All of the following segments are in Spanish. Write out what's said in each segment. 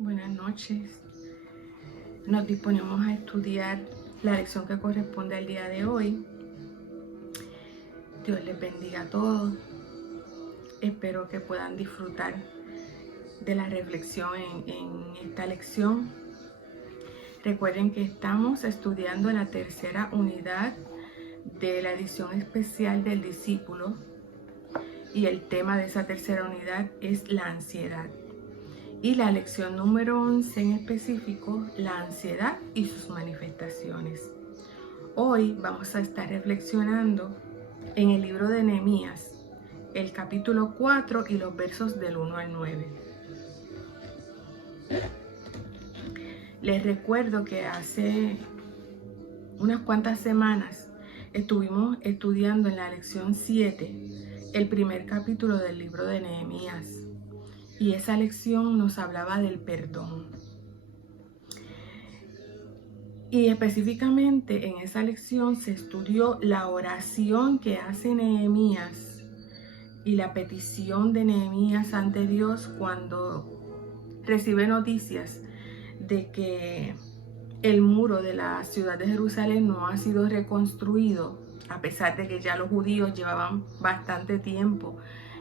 Buenas noches. Nos disponemos a estudiar la lección que corresponde al día de hoy. Dios les bendiga a todos. Espero que puedan disfrutar de la reflexión en esta lección. Recuerden que estamos estudiando la tercera unidad de la edición especial del discípulo y el tema de esa tercera unidad es la ansiedad. Y la lección número 11 en específico, la ansiedad y sus manifestaciones. Hoy vamos a estar reflexionando en el libro de Nehemías, el capítulo 4 y los versos del 1 al 9. Les recuerdo que hace unas cuantas semanas estuvimos estudiando en la lección 7 el primer capítulo del libro de Nehemías. Y esa lección nos hablaba del perdón. Y específicamente en esa lección se estudió la oración que hace Nehemías y la petición de Nehemías ante Dios cuando recibe noticias de que el muro de la ciudad de Jerusalén no ha sido reconstruido, a pesar de que ya los judíos llevaban bastante tiempo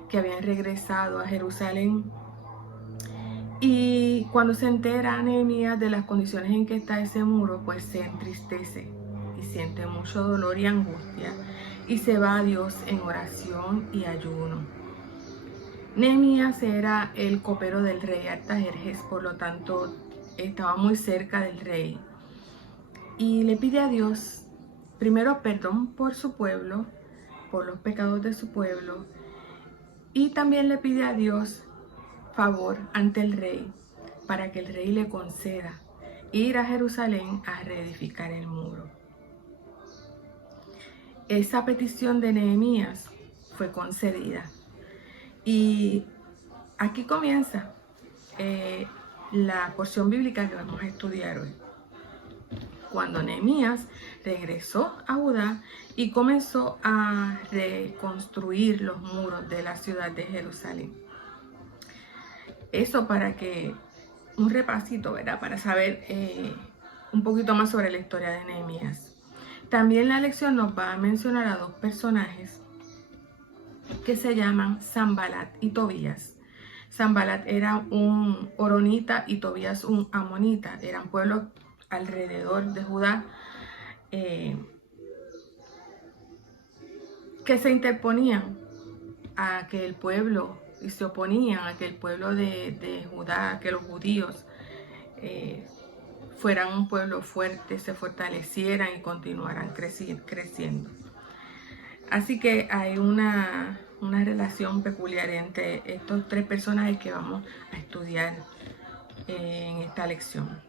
que habían regresado a Jerusalén. Y cuando se entera Nehemías de las condiciones en que está ese muro, pues se entristece y siente mucho dolor y angustia y se va a Dios en oración y ayuno. Nehemías era el copero del rey Artajerjes, por lo tanto estaba muy cerca del rey y le pide a Dios primero perdón por su pueblo, por los pecados de su pueblo, y también le pide a Dios favor ante el rey para que el rey le conceda ir a Jerusalén a reedificar el muro. Esa petición de Nehemías fue concedida y aquí comienza la porción bíblica que vamos a estudiar hoy. Cuando Nehemías regresó a Judá y comenzó a reconstruir los muros de la ciudad de Jerusalén. Eso para que un repasito, ¿verdad? Para saber un poquito más sobre la historia de Nehemías. También la lección nos va a mencionar a dos personajes que se llaman Sanbalat y Tobías. Sanbalat era un horonita y Tobías un amonita. Eran pueblos alrededor de Judá que se interponían a que el pueblo y se oponían a que el pueblo de Judá, que los judíos fueran un pueblo fuerte, se fortalecieran y continuaran creciendo. Así que hay una relación peculiar entre estos tres personajes que vamos a estudiar en esta lección.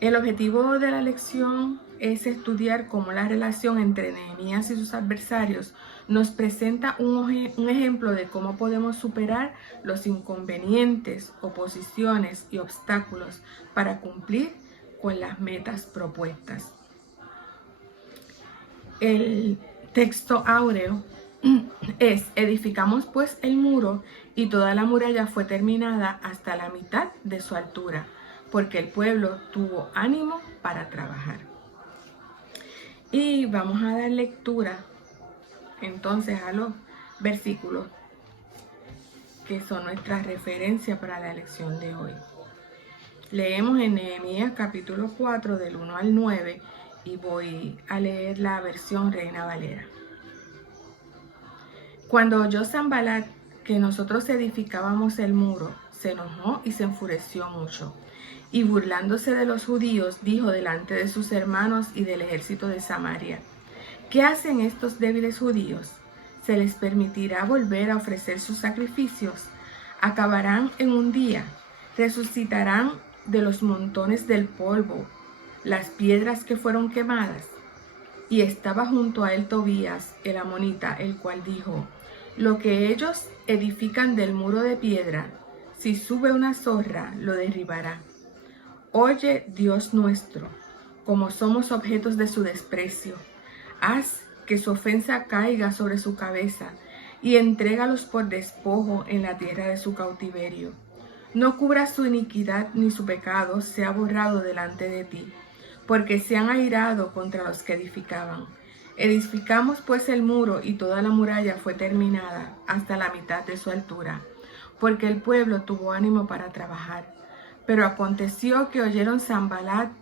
El objetivo de la lección es estudiar cómo la relación entre Nehemías y sus adversarios nos presenta un ejemplo de cómo podemos superar los inconvenientes, oposiciones y obstáculos para cumplir con las metas propuestas. El texto áureo es: edificamos pues el muro y toda la muralla fue terminada hasta la mitad de su altura, porque el pueblo tuvo ánimo para trabajar. Y vamos a dar lectura entonces a los versículos que son nuestra referencia para la lección de hoy. Leemos en Nehemías capítulo 4 del 1 al 9 y voy a leer la versión Reina Valera. Cuando oyó Sanbalat que nosotros edificábamos el muro, se enojó y se enfureció mucho. Y burlándose de los judíos, dijo delante de sus hermanos y del ejército de Samaria: ¿qué hacen estos débiles judíos? ¿Se les permitirá volver a ofrecer sus sacrificios? Acabarán en un día, resucitarán de los montones del polvo, las piedras que fueron quemadas. Y estaba junto a él Tobías, el amonita, el cual dijo: lo que ellos edifican del muro de piedra, si sube una zorra, lo derribará. Oye, Dios nuestro, como somos objetos de su desprecio, haz que su ofensa caiga sobre su cabeza y entrégalos por despojo en la tierra de su cautiverio. No cubras su iniquidad ni su pecado sea borrado delante de ti, porque se han airado contra los que edificaban. Edificamos pues el muro y toda la muralla fue terminada hasta la mitad de su altura, porque el pueblo tuvo ánimo para trabajar. Pero aconteció que oyeron Sanbalat,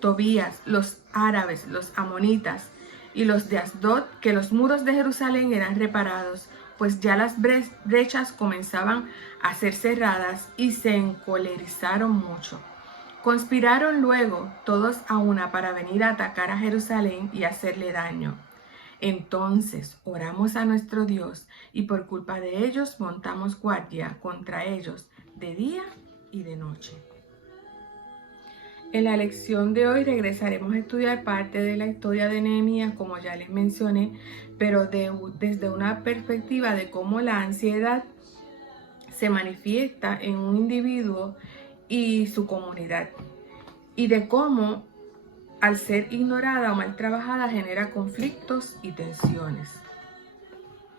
Tobías, los árabes, los amonitas y los de Asdod, que los muros de Jerusalén eran reparados, pues ya las brechas comenzaban a ser cerradas, y se encolerizaron mucho. Conspiraron luego todos a una para venir a atacar a Jerusalén y hacerle daño. Entonces oramos a nuestro Dios, y por culpa de ellos montamos guardia contra ellos de día y de noche. En la lección de hoy regresaremos a estudiar parte de la historia de Nehemías, como ya les mencioné, pero desde una perspectiva de cómo la ansiedad se manifiesta en un individuo y su comunidad, y de cómo al ser ignorada o mal trabajada genera conflictos y tensiones.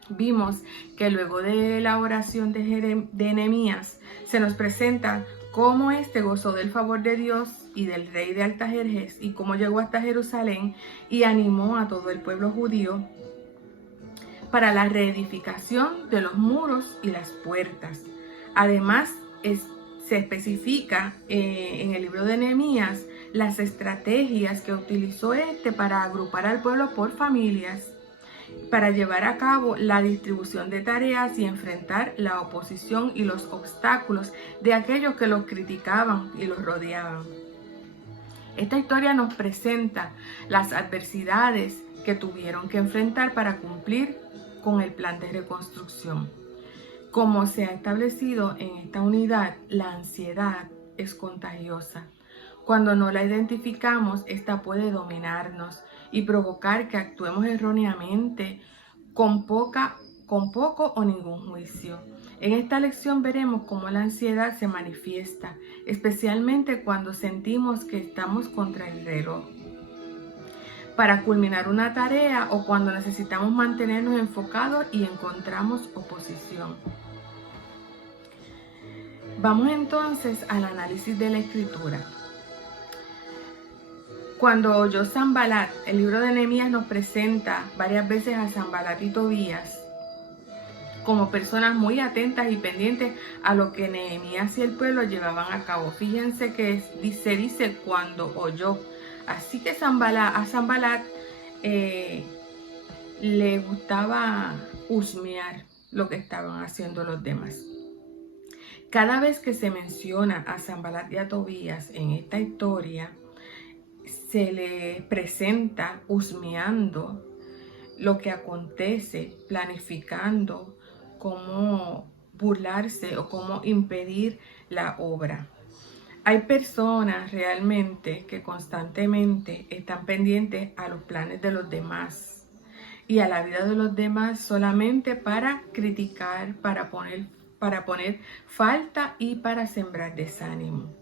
Vimos que luego de la oración de Nehemías se nos presenta cómo éste gozó del favor de Dios y del rey de Artajerjes, y cómo llegó hasta Jerusalén y animó a todo el pueblo judío para la reedificación de los muros y las puertas. Además, se especifica en el libro de Nehemías las estrategias que utilizó para agrupar al pueblo por familias, para llevar a cabo la distribución de tareas y enfrentar la oposición y los obstáculos de aquellos que los criticaban y los rodeaban. Esta historia nos presenta las adversidades que tuvieron que enfrentar para cumplir con el plan de reconstrucción. Como se ha establecido en esta unidad, la ansiedad es contagiosa. Cuando no la identificamos, esta puede dominarnos y provocar que actuemos erróneamente con poco o ningún juicio. En esta lección veremos cómo la ansiedad se manifiesta, especialmente cuando sentimos que estamos contra el reloj para culminar una tarea, o cuando necesitamos mantenernos enfocados y encontramos oposición. Vamos entonces al análisis de la escritura. Cuando oyó Sanbalat, el libro de Nehemías nos presenta varias veces a Sanbalat y Tobías como personas muy atentas y pendientes a lo que Nehemías y el pueblo llevaban a cabo. Fíjense que se dice cuando oyó. Así que a Sanbalat le gustaba husmear lo que estaban haciendo los demás. Cada vez que se menciona a Sanbalat y a Tobías en esta historia, se le presenta husmeando lo que acontece, planificando cómo burlarse o cómo impedir la obra. Hay personas realmente que constantemente están pendientes a los planes de los demás y a la vida de los demás solamente para criticar, para poner falta y para sembrar desánimo.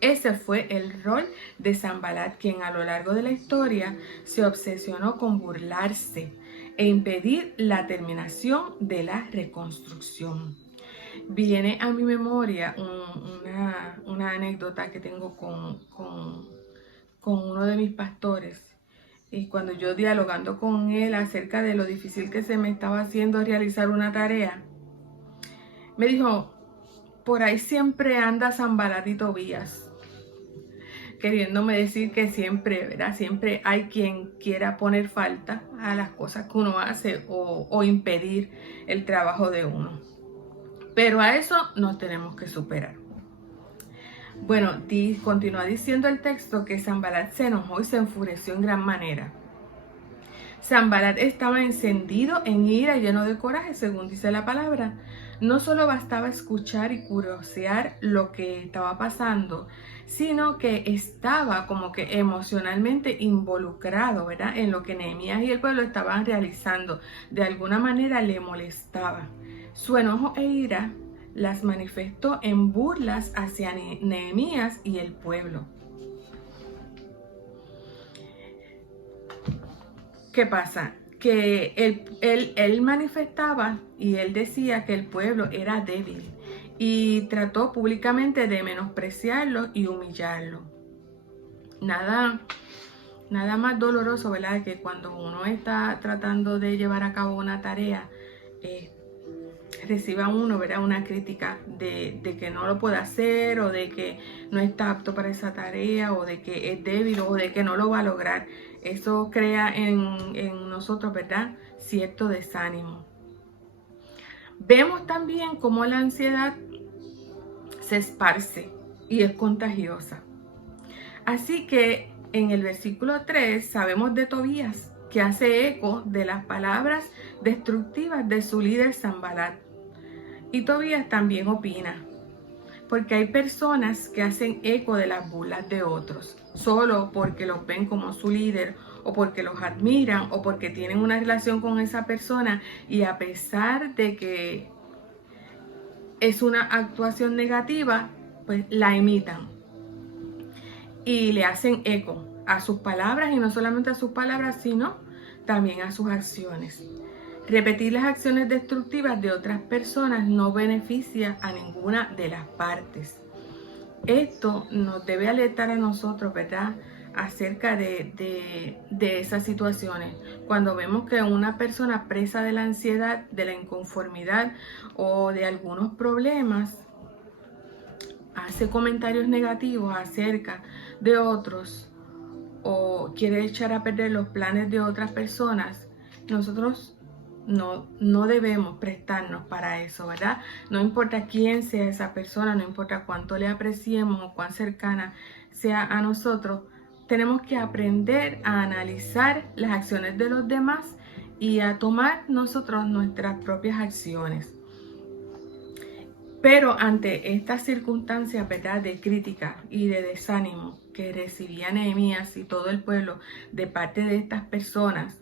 Ese fue el rol de Sanbalat, quien a lo largo de la historia se obsesionó con burlarse e impedir la terminación de la reconstrucción. Viene a mi memoria una anécdota que tengo con uno de mis pastores. Y cuando yo dialogando con él acerca de lo difícil que se me estaba haciendo realizar una tarea, me dijo: por ahí siempre anda Sanbalat y Tobías, queriéndome decir que siempre, ¿verdad? Siempre hay quien quiera poner falta a las cosas que uno hace o impedir el trabajo de uno. Pero a eso nos tenemos que superar. Bueno, continúa diciendo el texto que Sanbalat se enojó y se enfureció en gran manera. Sanbalat estaba encendido en ira y lleno de coraje, según dice la palabra. No solo bastaba escuchar y curiosear lo que estaba pasando, sino que estaba como que emocionalmente involucrado, ¿verdad?, en lo que Nehemías y el pueblo estaban realizando. De alguna manera le molestaba. Su enojo e ira las manifestó en burlas hacia Nehemías y el pueblo. ¿Qué pasa? Que él manifestaba y él decía que el pueblo era débil y trató públicamente de menospreciarlo y humillarlo. Nada más doloroso, ¿verdad?, que cuando uno está tratando de llevar a cabo una tarea, reciba uno, ¿verdad?, una crítica de que no lo puede hacer, o de que no está apto para esa tarea, o de que es débil, o de que no lo va a lograr. Eso crea en nosotros, ¿verdad?, cierto desánimo. Vemos también cómo la ansiedad se esparce y es contagiosa. Así que en el versículo 3 sabemos de Tobías, que hace eco de las palabras destructivas de su líder Sanbalat. Y Tobías también opina, porque hay personas que hacen eco de las burlas de otros, solo porque los ven como su líder, o porque los admiran, o porque tienen una relación con esa persona, y a pesar de que es una actuación negativa, pues la imitan y le hacen eco a sus palabras, y no solamente a sus palabras, sino también a sus acciones. Repetir las acciones destructivas de otras personas no beneficia a ninguna de las partes. Esto nos debe alertar a nosotros, ¿verdad?, acerca de esas situaciones. Cuando vemos que una persona presa de la ansiedad, de la inconformidad o de algunos problemas, hace comentarios negativos acerca de otros o quiere echar a perder los planes de otras personas, nosotros no debemos prestarnos para eso, ¿verdad? No importa quién sea esa persona, no importa cuánto le apreciemos o cuán cercana sea a nosotros, tenemos que aprender a analizar las acciones de los demás y a tomar nosotros nuestras propias acciones. Pero ante estas circunstancias, ¿verdad?, de crítica y de desánimo que recibía Nehemías y todo el pueblo de parte de estas personas,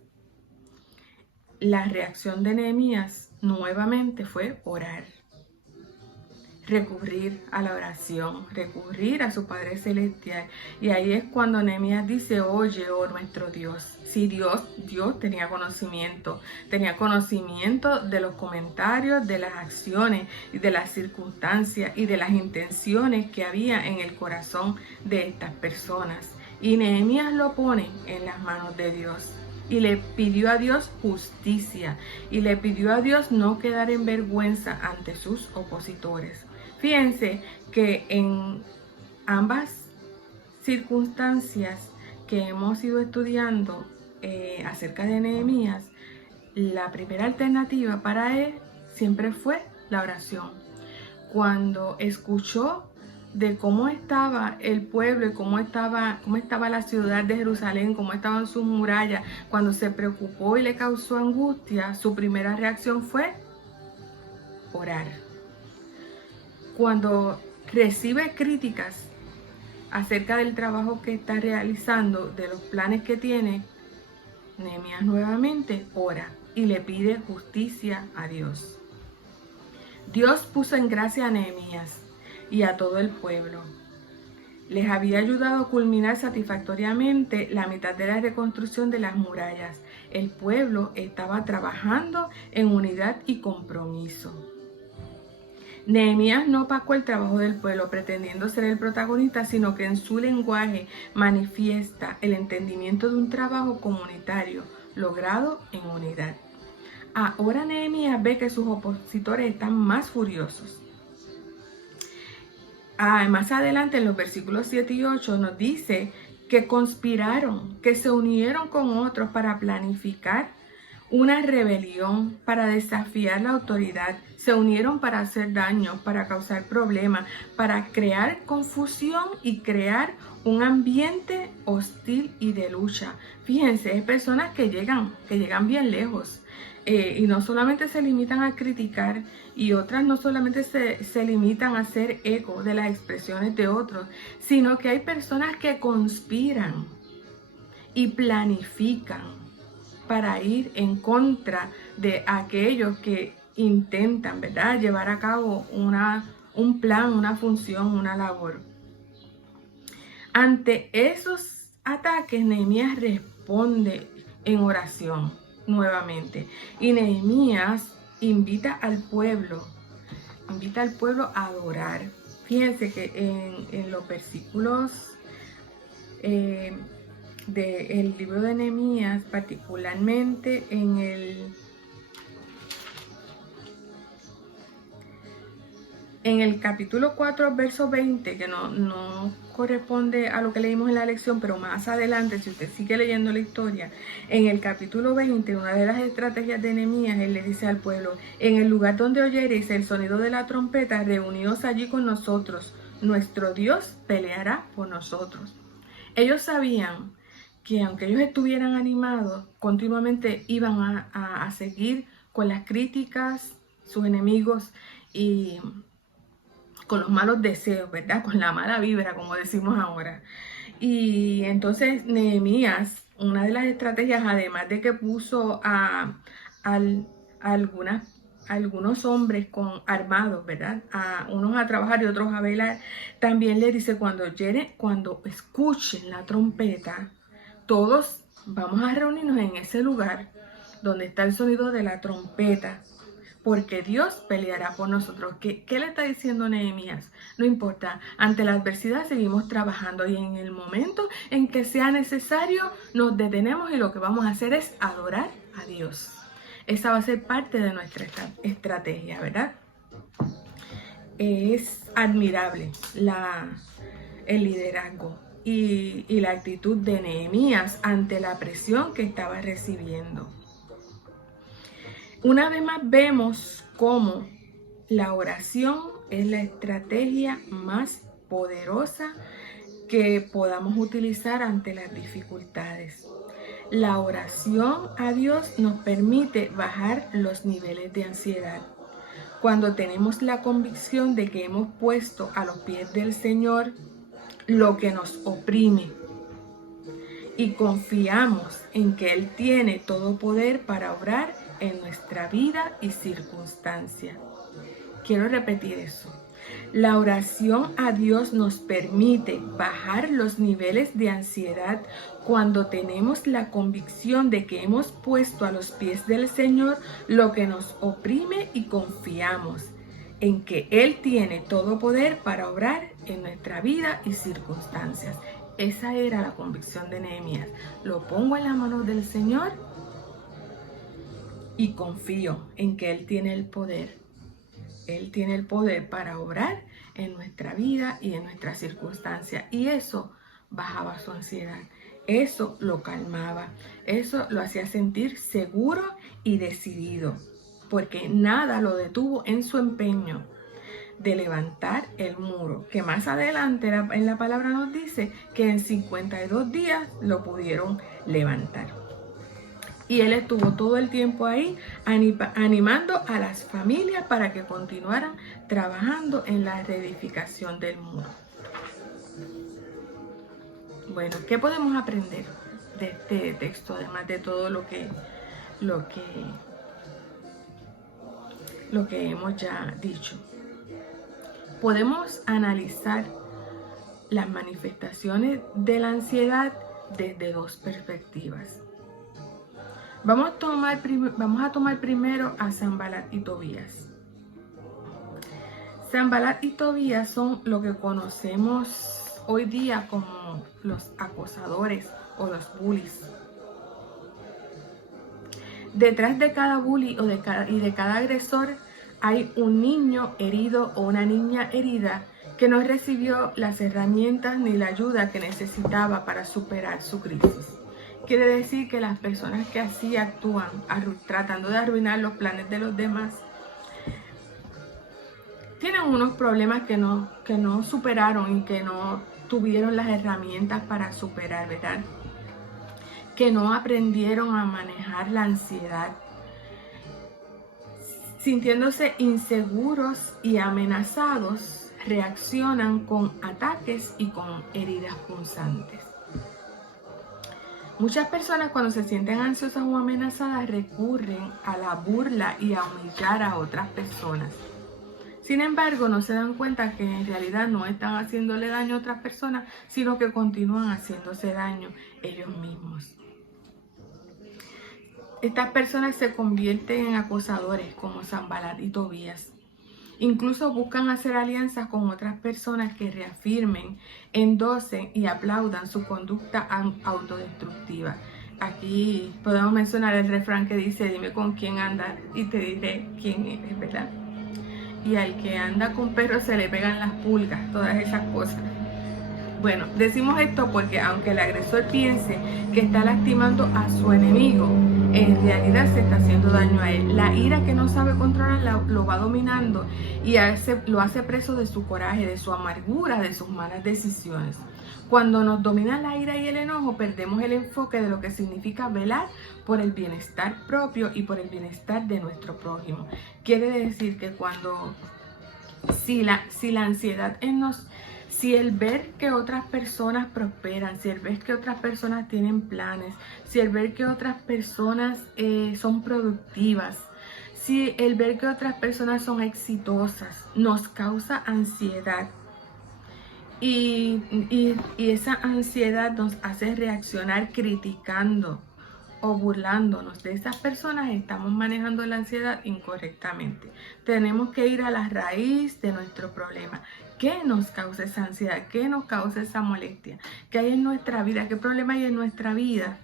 la reacción de Nehemías nuevamente fue orar, recurrir a la oración, recurrir a su Padre Celestial. Y ahí es cuando Nehemías dice: oye, oh nuestro Dios. Sí, Dios tenía conocimiento de los comentarios, de las acciones y de las circunstancias y de las intenciones que había en el corazón de estas personas. Y Nehemías lo pone en las manos de Dios. Y le pidió a Dios justicia, y le pidió a Dios no quedar en vergüenza ante sus opositores. Fíjense que en ambas circunstancias que hemos ido estudiando acerca de Nehemías, la primera alternativa para él siempre fue la oración. Cuando escuchó de cómo estaba el pueblo y cómo estaba la ciudad de Jerusalén, cómo estaban sus murallas, cuando se preocupó y le causó angustia, su primera reacción fue orar. Cuando recibe críticas acerca del trabajo que está realizando, de los planes que tiene, Nehemías nuevamente ora y le pide justicia a Dios. Dios puso en gracia a Nehemías y a todo el pueblo. Les había ayudado a culminar satisfactoriamente la mitad de la reconstrucción de las murallas. El pueblo estaba trabajando en unidad y compromiso. Nehemías no opacó el trabajo del pueblo pretendiendo ser el protagonista, sino que en su lenguaje manifiesta el entendimiento de un trabajo comunitario logrado en unidad. Ahora Nehemías ve que sus opositores están más furiosos. Más adelante en los versículos 7 y 8 nos dice que conspiraron, que se unieron con otros para planificar una rebelión, para desafiar la autoridad. Se unieron para hacer daño, para causar problemas, para crear confusión y crear un ambiente hostil y de lucha. Fíjense, hay personas que llegan bien lejos. Y no solamente se limitan a criticar, y otras no solamente se limitan a hacer eco de las expresiones de otros, sino que hay personas que conspiran y planifican para ir en contra de aquellos que intentan, ¿verdad?, llevar a cabo un plan, una función, una labor. Ante esos ataques, Nehemías responde en oración nuevamente. Y Nehemías invita al pueblo invita al pueblo a adorar. Fíjense que en los versículos del libro de Nehemías, particularmente en el capítulo 4, verso 20, que no corresponde a lo que leímos en la lección, pero más adelante, si usted sigue leyendo la historia, en el capítulo 20, una de las estrategias de Nehemías, él le dice al pueblo: en el lugar donde oyereis el sonido de la trompeta, reuníos allí con nosotros, nuestro Dios peleará por nosotros. Ellos sabían que aunque ellos estuvieran animados, continuamente iban a seguir con las críticas, sus enemigos, y con los malos deseos, ¿verdad? Con la mala vibra, como decimos ahora. Y entonces Nehemías, una de las estrategias, además de que puso a algunos hombres armados, ¿verdad? A unos a trabajar y otros a velar, también le dice: cuando escuchen la trompeta, todos vamos a reunirnos en ese lugar donde está el sonido de la trompeta, porque Dios peleará por nosotros. ¿Qué le está diciendo Nehemías? No importa, ante la adversidad seguimos trabajando, y en el momento en que sea necesario nos detenemos y lo que vamos a hacer es adorar a Dios. Esa va a ser parte de nuestra estrategia, ¿verdad? Es admirable el liderazgo y la actitud de Nehemías ante la presión que estaba recibiendo. Una vez más vemos cómo la oración es la estrategia más poderosa que podamos utilizar ante las dificultades. La oración a Dios nos permite bajar los niveles de ansiedad. Cuando tenemos la convicción de que hemos puesto a los pies del Señor lo que nos oprime y confiamos en que Él tiene todo poder para obrar en nuestra vida y circunstancia. Quiero repetir eso. La oración a Dios nos permite bajar los niveles de ansiedad cuando tenemos la convicción de que hemos puesto a los pies del Señor lo que nos oprime y confiamos en que Él tiene todo poder para obrar en nuestra vida y circunstancias. Esa era la convicción de Nehemías. Lo pongo en las manos del Señor y confío en que Él tiene el poder. Él tiene el poder para obrar en nuestra vida y en nuestras circunstancias. Y eso bajaba su ansiedad. Eso lo calmaba. Eso lo hacía sentir seguro y decidido. Porque nada lo detuvo en su empeño de levantar el muro. Que más adelante en la palabra nos dice que en 52 días lo pudieron levantar. Y él estuvo todo el tiempo ahí animando a las familias para que continuaran trabajando en la reedificación del muro. Bueno, ¿qué podemos aprender de este texto, además de todo lo que hemos ya dicho? Podemos analizar las manifestaciones de la ansiedad desde dos perspectivas. Vamos a tomar primero a Sanbalat y Tobías. Sanbalat y Tobías son lo que conocemos hoy día como los acosadores o los bullies. Detrás de cada bully y de cada agresor hay un niño herido o una niña herida que no recibió las herramientas ni la ayuda que necesitaba para superar su crisis. Quiere decir que las personas que así actúan, tratando de arruinar los planes de los demás, tienen unos problemas que no superaron y que no tuvieron las herramientas para superar, ¿verdad? Que no aprendieron a manejar la ansiedad. Sintiéndose inseguros y amenazados, reaccionan con ataques y con heridas punzantes. Muchas personas, cuando se sienten ansiosas o amenazadas, recurren a la burla y a humillar a otras personas. Sin embargo, no se dan cuenta que en realidad no están haciéndole daño a otras personas, sino que continúan haciéndose daño ellos mismos. Estas personas se convierten en acosadores como Sanbalat y Tobías. Incluso buscan hacer alianzas con otras personas que reafirmen, endosen y aplaudan su conducta autodestructiva. Aquí podemos mencionar el refrán que dice: dime con quién andas y te diré quién eres, ¿verdad? Y al que anda con perros se le pegan las pulgas, todas esas cosas. Bueno, decimos esto porque aunque el agresor piense que está lastimando a su enemigo, en realidad se está haciendo daño a él. La ira que no sabe controlar lo va dominando y lo hace preso de su coraje, de su amargura, de sus malas decisiones. Cuando nos domina la ira y el enojo, perdemos el enfoque de lo que significa velar por el bienestar propio y por el bienestar de nuestro prójimo. Quiere decir que si la ansiedad en nos... Si el ver que otras personas prosperan, si el ver que otras personas tienen planes, si el ver que otras personas son productivas, si el ver que otras personas son exitosas, nos causa ansiedad. Y esa ansiedad nos hace reaccionar criticando o burlándonos de esas personas, estamos manejando la ansiedad incorrectamente. Tenemos que ir a la raíz de nuestro problema. ¿Qué nos causa esa ansiedad? ¿Qué nos causa esa molestia? ¿Qué hay en nuestra vida? ¿Qué problema hay en nuestra vida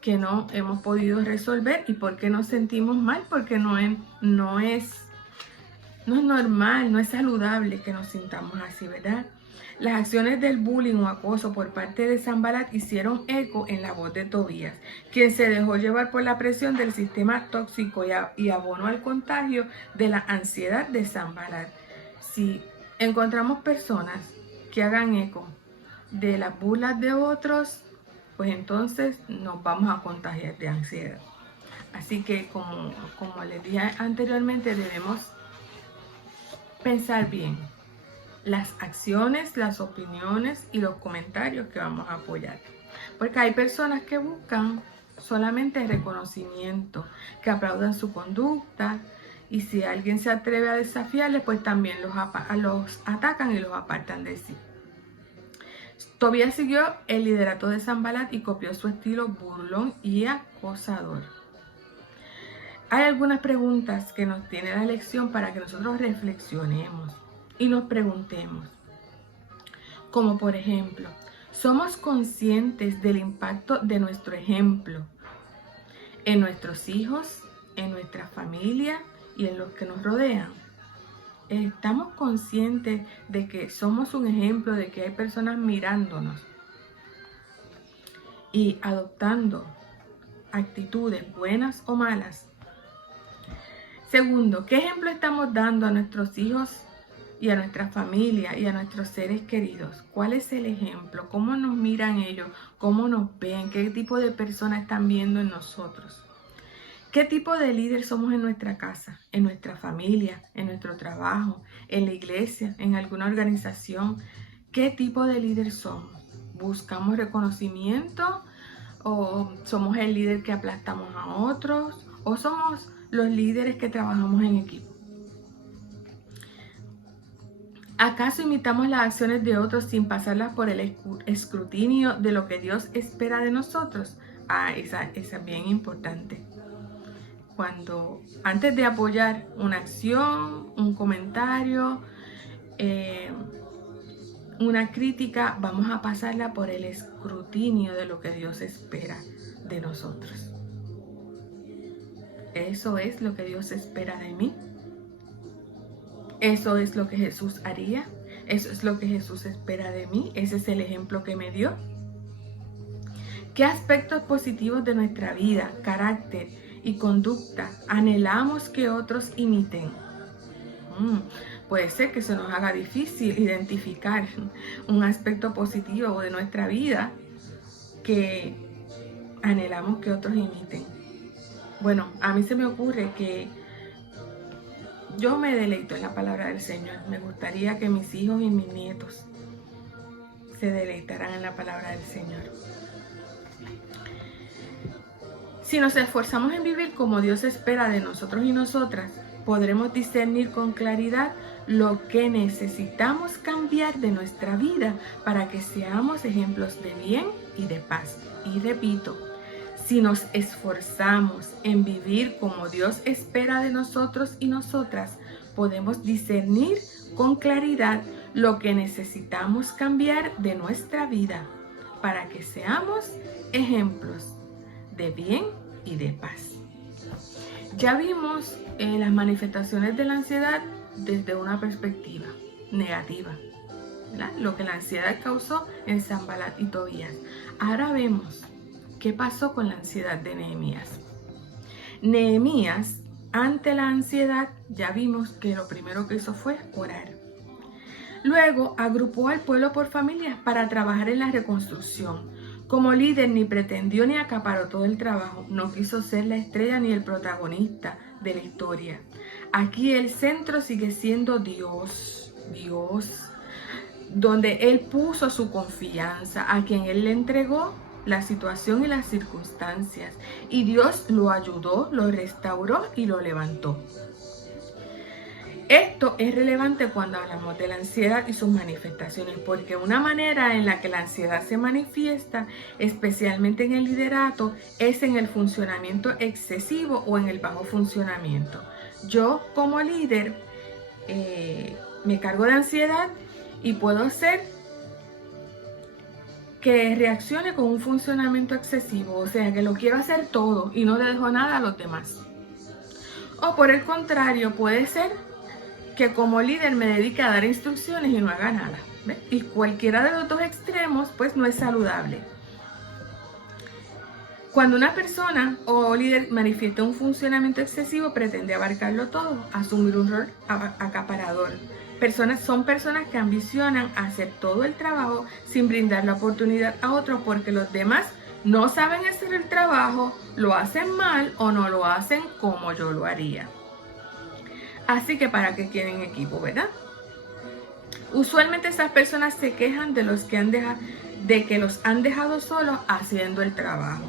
que no hemos podido resolver? ¿Y por qué nos sentimos mal? Porque no es normal, no es saludable que nos sintamos así, ¿verdad? Las acciones del bullying o acoso por parte de Sanballat hicieron eco en la voz de Tobías, quien se dejó llevar por la presión del sistema tóxico y abonó al contagio de la ansiedad de Sanballat. Si encontramos personas que hagan eco de las burlas de otros, pues entonces nos vamos a contagiar de ansiedad. Así que como les dije anteriormente, debemos pensar bien las acciones, las opiniones y los comentarios que vamos a apoyar. Porque hay personas que buscan solamente reconocimiento, que aplaudan su conducta, y si alguien se atreve a desafiarles, pues también los atacan y los apartan de sí. Tobías siguió el liderato de Sanballat y copió su estilo burlón y acosador. Hay algunas preguntas que nos tiene la lección para que nosotros reflexionemos y nos preguntemos, como por ejemplo, ¿somos conscientes del impacto de nuestro ejemplo en nuestros hijos, en nuestra familia y en los que nos rodean? ¿Estamos conscientes de que somos un ejemplo, de que hay personas mirándonos y adoptando actitudes buenas o malas? Segundo, ¿qué ejemplo estamos dando a nuestros hijos y a nuestra familia y a nuestros seres queridos? ¿Cuál es el ejemplo? ¿Cómo nos miran ellos? ¿Cómo nos ven? ¿Qué tipo de personas están viendo en nosotros? ¿Qué tipo de líder somos en nuestra casa, en nuestra familia, en nuestro trabajo, en la iglesia, en alguna organización? ¿Qué tipo de líder somos? ¿Buscamos reconocimiento? ¿O somos el líder que aplastamos a otros? ¿O somos los líderes que trabajamos en equipo? ¿Acaso imitamos las acciones de otros sin pasarlas por el escrutinio de lo que Dios espera de nosotros? Esa es bien importante. Antes de apoyar una acción, un comentario, una crítica, vamos a pasarla por el escrutinio de lo que Dios espera de nosotros. ¿Eso es lo que Dios espera de mí? ¿Eso es lo que Jesús haría? ¿Eso es lo que Jesús espera de mí? ¿Ese es el ejemplo que me dio? ¿Qué aspectos positivos de nuestra vida, carácter y conducta anhelamos que otros imiten? Puede ser que se nos haga difícil identificar un aspecto positivo de nuestra vida que anhelamos que otros imiten. Bueno, a mí se me ocurre que yo me deleito en la palabra del Señor. Me gustaría que mis hijos y mis nietos se deleitaran en la palabra del Señor. Si nos esforzamos en vivir como Dios espera de nosotros y nosotras, podremos discernir con claridad lo que necesitamos cambiar de nuestra vida para que seamos ejemplos de bien y de paz. Y repito, si nos esforzamos en vivir como Dios espera de nosotros y nosotras, podemos discernir con claridad lo que necesitamos cambiar de nuestra vida para que seamos ejemplos de bien y de paz. Ya vimos las manifestaciones de la ansiedad desde una perspectiva negativa, ¿verdad? Lo que la ansiedad causó en Sanballat y Tobías. Ahora vemos qué pasó con la ansiedad de Nehemías. Nehemías, ante la ansiedad, ya vimos que lo primero que hizo fue orar. Luego agrupó al pueblo por familias para trabajar en la reconstrucción. Como líder ni pretendió ni acaparó todo el trabajo, no quiso ser la estrella ni el protagonista de la historia. Aquí el centro sigue siendo Dios, donde Él puso su confianza, a quien Él le entregó la situación y las circunstancias. Y Dios lo ayudó, lo restauró y lo levantó. Esto es relevante cuando hablamos de la ansiedad y sus manifestaciones, porque una manera en la que la ansiedad se manifiesta, especialmente en el liderato, es en el funcionamiento excesivo o en el bajo funcionamiento. Yo como líder me cargo de ansiedad y puedo hacer que reaccione con un funcionamiento excesivo, o sea que lo quiero hacer todo y no le dejo nada a los demás. O por el contrario, puede ser que como líder me dedique a dar instrucciones y no haga nada. ¿Ves? Y cualquiera de los dos extremos pues no es saludable. Cuando una persona o líder manifiesta un funcionamiento excesivo, pretende abarcarlo todo, asumir un rol acaparador. Son personas que ambicionan hacer todo el trabajo sin brindar la oportunidad a otros porque los demás no saben hacer el trabajo, lo hacen mal o no lo hacen como yo lo haría. Así que ¿para qué quieren equipo, verdad? Usualmente esas personas se quejan de que los han dejado solos haciendo el trabajo.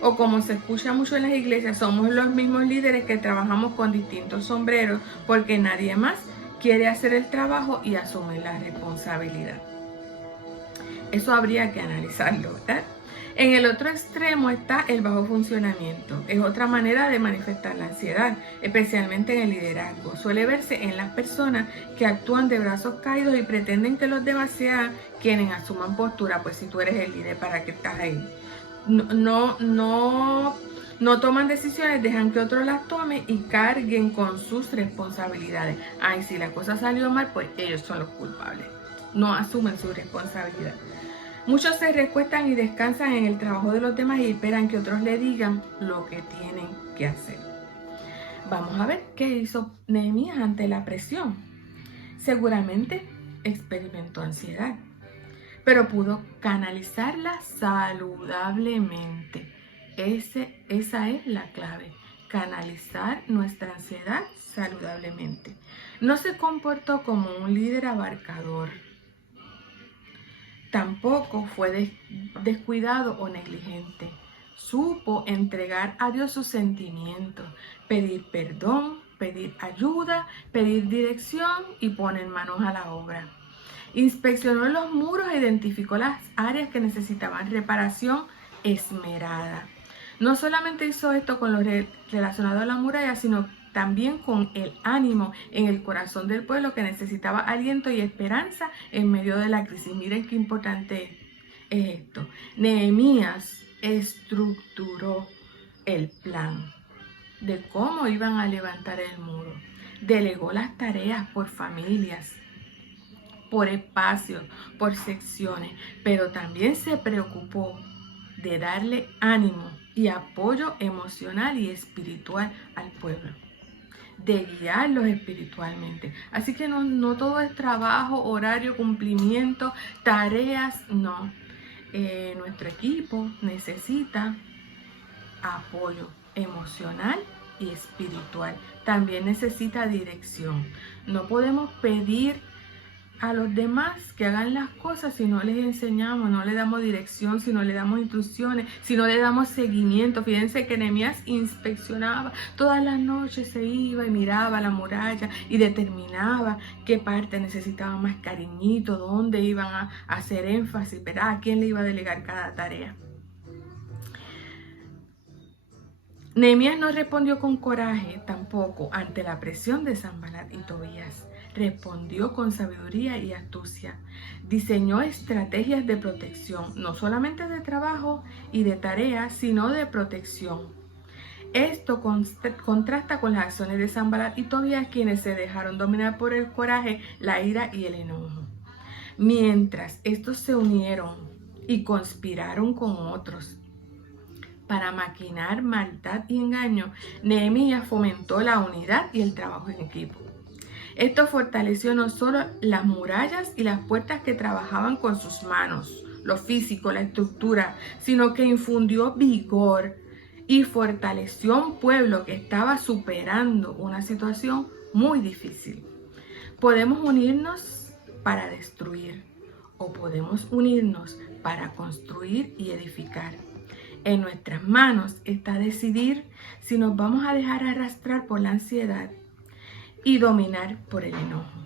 O como se escucha mucho en las iglesias, somos los mismos líderes que trabajamos con distintos sombreros porque nadie más quiere hacer el trabajo y asumir la responsabilidad. Eso habría que analizarlo, ¿verdad? En el otro extremo está el bajo funcionamiento. Es otra manera de manifestar la ansiedad, especialmente en el liderazgo. Suele verse en las personas que actúan de brazos caídos y pretenden que los demás sean quienes asuman postura. Pues si tú eres el líder, ¿para qué estás ahí? No toman decisiones, dejan que otros las tomen y carguen con sus responsabilidades. Ay, si la cosa salió mal, pues ellos son los culpables. No asumen su responsabilidad. Muchos se recuestan y descansan en el trabajo de los demás y esperan que otros le digan lo que tienen que hacer. Vamos a ver qué hizo Nehemías ante la presión. Seguramente experimentó ansiedad, pero pudo canalizarla saludablemente. Esa es la clave, canalizar nuestra ansiedad saludablemente. No se comportó como un líder abarcador. Tampoco fue descuidado o negligente. Supo entregar a Dios sus sentimientos, pedir perdón, pedir ayuda, pedir dirección y poner manos a la obra. Inspeccionó los muros e identificó las áreas que necesitaban reparación esmerada. No solamente hizo esto con lo relacionado a la muralla, sino también con el ánimo en el corazón del pueblo que necesitaba aliento y esperanza en medio de la crisis. Miren qué importante es esto. Nehemías estructuró el plan de cómo iban a levantar el muro. Delegó las tareas por familias, por espacios, por secciones, pero también se preocupó de darle ánimo y apoyo emocional y espiritual al pueblo, de guiarlos espiritualmente. Así que no todo es trabajo, horario, cumplimiento, tareas, no. Nuestro equipo necesita apoyo emocional y espiritual. También necesita dirección. No podemos pedir a los demás que hagan las cosas si no les enseñamos, no les damos dirección, si no les damos instrucciones, si no les damos seguimiento. Fíjense que Nehemías inspeccionaba todas las noches, se iba y miraba la muralla y determinaba qué parte necesitaba más cariñito, dónde iban a hacer énfasis, ¿verdad? A quién le iba a delegar cada tarea. Nehemías no respondió con coraje, tampoco tampoco ante la presión de Sanbalat y Tobías. Respondió con sabiduría y astucia. Diseñó estrategias de protección, no solamente de trabajo y de tareas, sino de protección. Esto contrasta con las acciones de Sanbalat y Tobías, quienes se dejaron dominar por el coraje, la ira y el enojo. Mientras estos se unieron y conspiraron con otros para maquinar maldad y engaño, Nehemías fomentó la unidad y el trabajo en equipo. Esto fortaleció no solo las murallas y las puertas que trabajaban con sus manos, lo físico, la estructura, sino que infundió vigor y fortaleció a un pueblo que estaba superando una situación muy difícil. Podemos unirnos para destruir o podemos unirnos para construir y edificar. En nuestras manos está decidir si nos vamos a dejar arrastrar por la ansiedad y dominar por el enojo,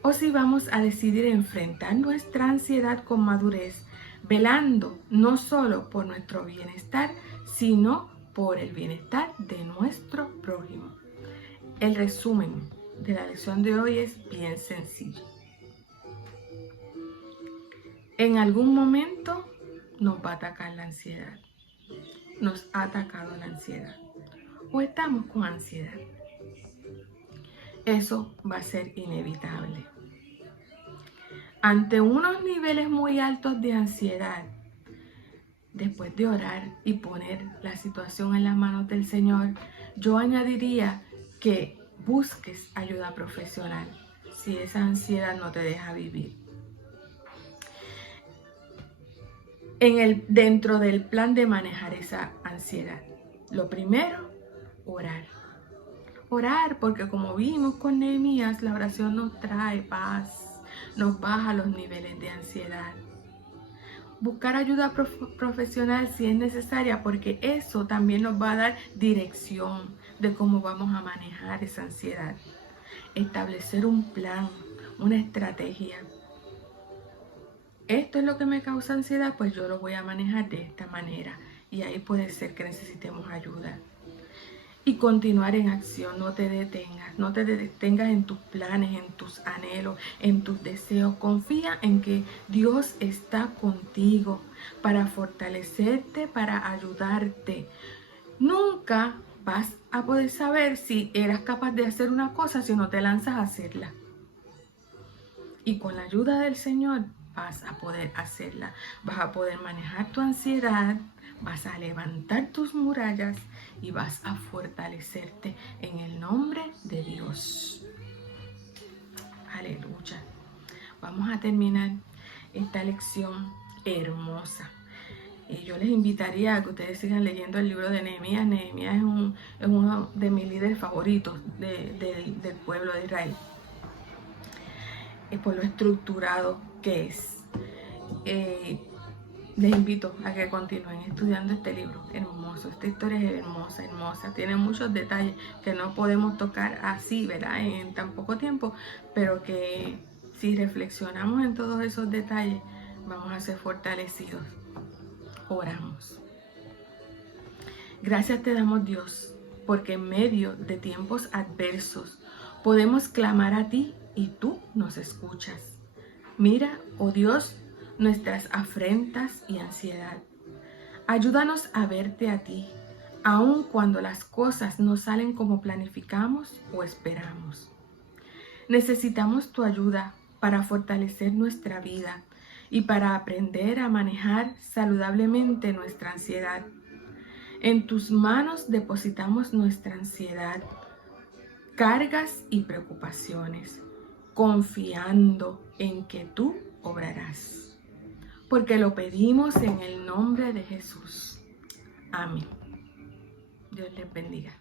o si vamos a decidir enfrentar nuestra ansiedad con madurez, velando no solo por nuestro bienestar, sino por el bienestar de nuestro prójimo. El resumen de la lección de hoy es bien sencillo. En algún momento nos va a atacar la ansiedad. Nos ha atacado la ansiedad. O estamos con ansiedad. Eso va a ser inevitable. Ante unos niveles muy altos de ansiedad, después de orar y poner la situación en las manos del Señor, yo añadiría que busques ayuda profesional si esa ansiedad no te deja vivir. Dentro del plan de manejar esa ansiedad, lo primero, orar. Orar, porque como vimos con Nehemías, la oración nos trae paz, nos baja los niveles de ansiedad. Buscar ayuda profesional si es necesaria, porque eso también nos va a dar dirección de cómo vamos a manejar esa ansiedad. Establecer un plan, una estrategia. Esto es lo que me causa ansiedad, pues yo lo voy a manejar de esta manera. Y ahí puede ser que necesitemos ayuda. Y continuar en acción, no te detengas en tus planes, en tus anhelos, en tus deseos. Confía en que Dios está contigo para fortalecerte, para ayudarte. Nunca vas a poder saber si eras capaz de hacer una cosa si no te lanzas a hacerla. Y con la ayuda del Señor vas a poder hacerla. Vas a poder manejar tu ansiedad, vas a levantar tus murallas y vas a fortalecerte en el nombre de Dios. Aleluya. Vamos a terminar esta lección hermosa. Y yo les invitaría a que ustedes sigan leyendo el libro de Nehemías. Nehemías es uno de mis líderes favoritos del pueblo de Israel. Por lo estructurado que es. Les invito a que continúen estudiando este libro hermoso. Esta historia es hermosa, hermosa. Tiene muchos detalles que no podemos tocar así, ¿verdad? En tan poco tiempo, pero que si reflexionamos en todos esos detalles, vamos a ser fortalecidos. Oramos. Gracias te damos, Dios, porque en medio de tiempos adversos podemos clamar a ti y tú nos escuchas. Mira, oh Dios, nuestras afrentas y ansiedad. Ayúdanos a verte a ti, aun cuando las cosas no salen como planificamos o esperamos. Necesitamos tu ayuda para fortalecer nuestra vida y para aprender a manejar saludablemente nuestra ansiedad. En tus manos depositamos nuestra ansiedad, cargas y preocupaciones, confiando en que tú obrarás. Porque lo pedimos en el nombre de Jesús. Amén. Dios les bendiga.